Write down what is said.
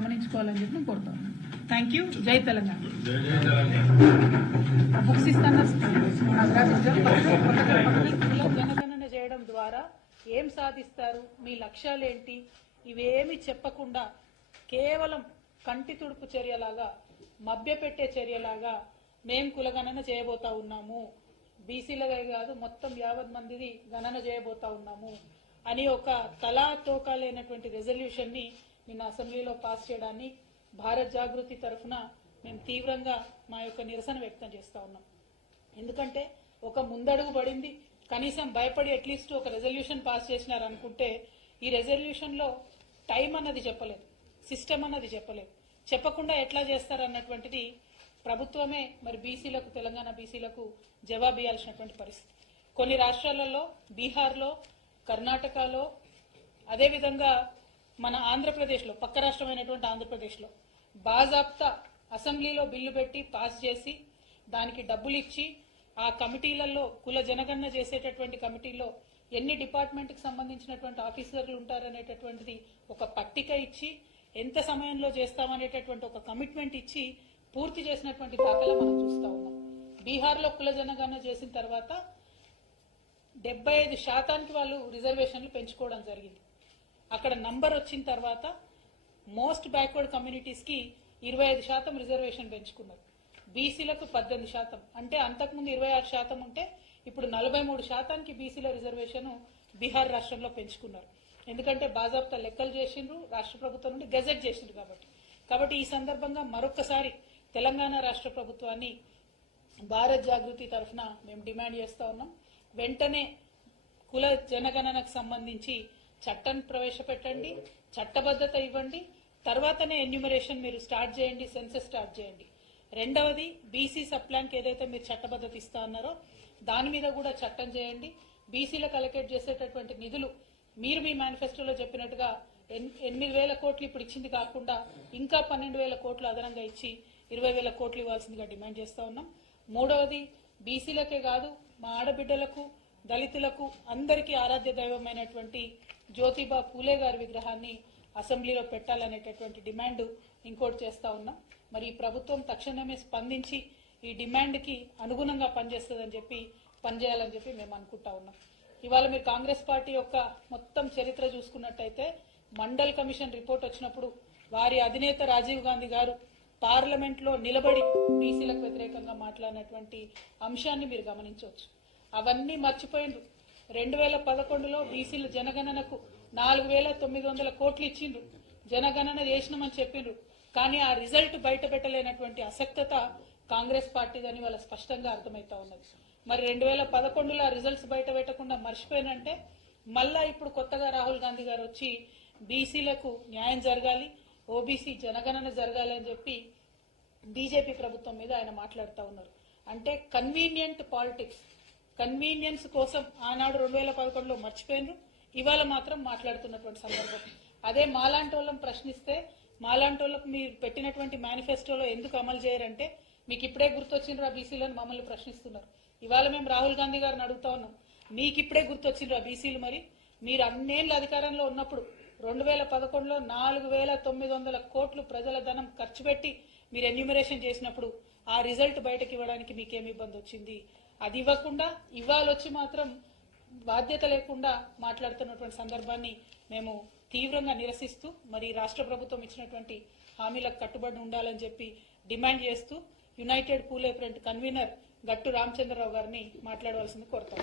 గమనించుకోవాలని చెప్పి కోరుతా ఉన్నాను. Thank you. జై తెలంగాణ. బుక్స్ ఇస్తాను. జనగణన చేయడం ద్వారా ఏం సాధిస్తారు, మీ లక్ష్యాలేంటి, ఇవేమి చెప్పకుండా కేవలం కంటి తుడుపు చర్యలాగా, మభ్యపెట్టే చర్యలాగా మేం కులగణన చేయబోతా ఉన్నాము, బీసీలదే కాదు మొత్తం 50 మందిది గణన చేయబోతా ఉన్నాము అని ఒక తలా తోకా లేనటువంటి రెజల్యూషన్ ని నిన్న అసెంబ్లీలో పాస్ చేయడాన్ని భారత్ జాగృతి తరఫున మేము తీవ్రంగా మా యొక్క నిరసన వ్యక్తం చేస్తా ఉన్నాం. ఎందుకంటే ఒక ముందడుగు పడింది, కనీసం భయపడి అట్లీస్ట్ ఒక రెజల్యూషన్ పాస్ చేసినారు అనుకుంటే ఈ రెజల్యూషన్ లో టైం అన్నది చెప్పలేదు, సిస్టమ్ అన్నది చెప్పలేదు. చెప్పకుండా ఎట్లా చేస్తారన్నటువంటిది ప్రభుత్వమే మరి బీసీలకు, తెలంగాణ బీసీలకు జవాబు ఇవ్వాల్సినటువంటి పరిస్థితి. కొన్ని రాష్ట్రాలలో, బీహార్లో, కర్ణాటకలో, అదేవిధంగా మన ఆంధ్రప్రదేశ్లో, పక్క రాష్ట్రమైనటువంటి ఆంధ్రప్రదేశ్లో బాజాప్తా అసెంబ్లీలో బిల్లు పెట్టి పాస్ చేసి దానికి డబ్బులు ఇచ్చి ఆ కమిటీలలో, కుల జనగణన చేసేటటువంటి కమిటీలో ఎన్ని డిపార్ట్మెంట్కి సంబంధించినటువంటి ఆఫీసర్లు ఉంటారనేటటువంటిది ఒక పట్టిక ఇచ్చి ఎంత సమయంలో చేస్తామనేటటువంటి ఒక కమిట్మెంట్ ఇచ్చి పూర్తి చేసినటువంటి దాఖలా మనం చూస్తా ఉన్నాం. బీహార్లో కుల జనగణన చేసిన తర్వాత 75% వాళ్ళు రిజర్వేషన్లు పెంచుకోవడం జరిగింది. అక్కడ నంబర్ వచ్చిన తర్వాత మోస్ట్ బ్యాక్వర్డ్ కమ్యూనిటీస్ కి 25% రిజర్వేషన్ పెంచుకున్నారు. బీసీలకు 18%, అంటే అంతకుముందు 26% ఉంటే ఇప్పుడు 43%కి బీసీల రిజర్వేషన్ బీహార్ రాష్ట్రంలో పెంచుకున్నారు. ఎందుకంటే బాజాప్తా లెక్కలు చేసిండ్రు, రాష్ట్ర ప్రభుత్వం నుండి గెజెట్ చేసిండ్రు. కాబట్టి ఈ సందర్భంగా మరొకసారి తెలంగాణ రాష్ట్ర ప్రభుత్వాన్ని భారత్ జాగృతి తరఫున మేము డిమాండ్ చేస్తా ఉన్నాం. వెంటనే కుల జనగణనకు సంబంధించి చట్టం ప్రవేశపెట్టండి, చట్టబద్ధత ఇవ్వండి, తర్వాతనే ఎన్యూమరేషన్ మీరు స్టార్ట్ చేయండి, సెన్సస్ స్టార్ట్ చేయండి. రెండవది బీసీ సబ్ ప్లాన్కి ఏదైతే మీరు చట్టబద్ధత ఇస్తా అన్నారో దాని మీద కూడా చట్టం చేయండి. బీసీలకు అలొకేట్ చేసేటటువంటి నిధులు మీరు మీ మేనిఫెస్టోలో చెప్పినట్టుగా 8,000 కోట్లు ఇప్పుడు ఇచ్చింది కాకుండా ఇంకా 12,000 కోట్లు అదనంగా ఇచ్చి 20,000 కోట్లు ఇవ్వాల్సిందిగా డిమాండ్ చేస్తా ఉన్నాం. మూడవది బీసీలకే కాదు మా ఆడబిడ్డలకు, దళితులకు అందరికీ ఆరాధ్య దైవమైనటువంటి జ్యోతిబా పూలే గారి విగ్రహాన్ని అసెంబ్లీలో పెట్టాలనేటటువంటి డిమాండ్ ఇంకోటి చేస్తా ఉన్నాం. మరి ఈ ప్రభుత్వం తక్షణమే స్పందించి ఈ డిమాండ్కి అనుగుణంగా పనిచేస్తుందని చెప్పి పనిచేయాలని చెప్పి మేము అనుకుంటా ఉన్నాం. ఇవాళ మీరు కాంగ్రెస్ పార్టీ యొక్క మొత్తం చరిత్ర చూసుకున్నట్టయితే మండల్ కమిషన్ రిపోర్ట్ వచ్చినప్పుడు వారి అధినేత రాజీవ్ గాంధీ గారు పార్లమెంట్ లో నిలబడి బీసీలకు వ్యతిరేకంగా మాట్లాడినటువంటి అంశాన్ని మీరు గమనించవచ్చు. అవన్నీ మర్చిపోయిండ్రు. 2011లో బీసీల జనగణనకు 4,900 కోట్లు ఇచ్చిండ్రు, జనగణన చేసినామని చెప్పిండ్రు. కానీ ఆ రిజల్ట్ బయట పెట్టలేనటువంటి అసక్తత కాంగ్రెస్ పార్టీదని వాళ్ళ స్పష్టంగా అర్థమవుతా ఉన్నది. మరి 2011లో ఆ రిజల్ట్స్ బయట పెట్టకుండా మర్చిపోయినంటే మళ్ళా ఇప్పుడు కొత్తగా రాహుల్ గాంధీ గారు వచ్చి బీసీలకు న్యాయం జరగాలి, ఓబీసీ జనగణన జరగాలి అని చెప్పి బీజేపీ ప్రభుత్వం మీద ఆయన మాట్లాడుతూ ఉన్నారు. అంటే కన్వీనియంట్ పాలిటిక్స్, కన్వీనియన్స్ కోసం ఆనాడు 2011లో మర్చిపోయినరు, ఇవాళ మాత్రం మాట్లాడుతున్నటువంటి సందర్భం. అదే మాలాంటి వాళ్ళని ప్రశ్నిస్తే మాలాంటి వాళ్ళకు మీరు పెట్టినటువంటి మేనిఫెస్టోలో ఎందుకు అమలు చేయరంటే మీకు ఇప్పుడే గుర్తొచ్చిండ్రు ఆ బీసీలను మమ్మల్ని ప్రశ్నిస్తున్నారు. ఇవాళ మేము రాహుల్ గాంధీ గారిని అడుగుతా ఉన్నాం, మీకు ఇప్పుడే గుర్తొచ్చిండ్రు ఆ బీసీలు? మరి మీరు అన్నేళ్ల అధికారంలో ఉన్నప్పుడు 2011లో 4,900 కోట్లు ప్రజల ధనం ఖర్చు పెట్టి మీరు ఎన్యూమరేషన్ చేసినప్పుడు ఆ రిజల్ట్ బయటకు ఇవ్వడానికి మీకేమి ఇబ్బంది వచ్చింది? అది ఇవ్వకుండా ఇవాళ వచ్చి మాత్రం బాధ్యత లేకుండా మాట్లాడుతున్నటువంటి సందర్భాన్ని మేము తీవ్రంగా నిరసిస్తూ మరి రాష్ట్ర ప్రభుత్వం ఇచ్చినటువంటి హామీలకు కట్టుబడి ఉండాలని చెప్పి డిమాండ్ చేస్తూ యునైటెడ్ పూలే ఫ్రంట్ కన్వీనర్ గట్టు రామచంద్రరావు గారిని మాట్లాడవలసింది కోరుతాం.